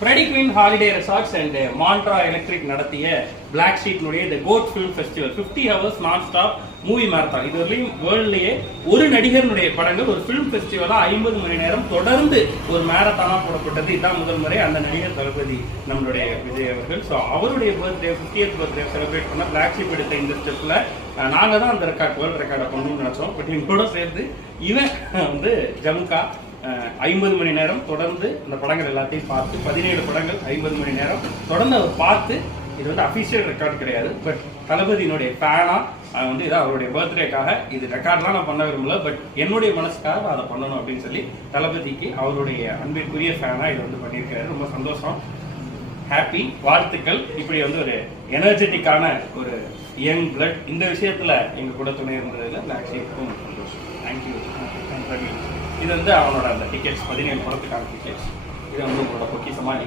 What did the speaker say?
Freddy queen holiday resorts and மாண்ட்ரா electric நடத்திய black ஷீட்னுடைய இந்த code film festival 50 hours நான் stop movie marathon. இது வரையும் வேர்ல்ட்லயே ஒரு நடிகருடைய படங்கள் ஒரு ஃபிலிம் ஃபெஸ்டிவலா 50 மணி நேரம் தொடர்ந்து ஒரு மேரத்தானா போடப்பட்டது. இதுதான் முதல் முறை. அந்த நடிகர் தளபதி நம்மளுடைய விஜய் அவர்கள். ஸோ அவருடைய பர்த்டே 50th பர்த்டே செலிப்ரேட் பண்ண பிளாக் ஷீப் எடுத்த இந்த ஸ்டெப்ல நாங்க தான் அந்த ரெக்கார்ட் வேர்ல்ட் ரெக்கார்டை பண்ணணும்னு நினைச்சோம். பட் எங்களோட சேர்ந்து இவன் வந்து ஜமுகா 50 மணி நேரம் தொடர்ந்து இந்த படங்கள் எல்லாத்தையும் பார்த்து 17 படங்கள் 50 மணி நேரம் தொடர்ந்து அவர் பார்த்து, இது வந்து அபிஷியல் ரெக்கார்டு கிடையாது, பட் தளபதியினுடைய ஃபேனா வந்து இதான் அவருடைய பர்த்டேக்காக இது ரெக்கார்ட்லாம் நான் பண்ண விரும்பல, பட் என்னுடைய மனசுக்காக அதை பண்ணணும் அப்படின்னு சொல்லி தளபதிக்கு அவருடைய அன்பிற்குரிய ஃபேனா இது வந்து பண்ணியிருக்காரு. ரொம்ப சந்தோஷம், ஹாப்பி, வாழ்த்துக்கள். இப்படி வந்து ஒரு எனர்ஜெட்டிக்கான ஒரு யங் பிளட் இந்த விஷயத்துல எங்க கூட துணை இருந்ததுல பிளாக் ஷீப்புக்கும் சந்தோஷம். தேங்க்யூ. இது வந்து அவனோட அந்த டிக்கெட்ஸ் 17 படத்துக்கான டிக்கெட்ஸ். இது வந்து உங்களோட பொக்கிஷமா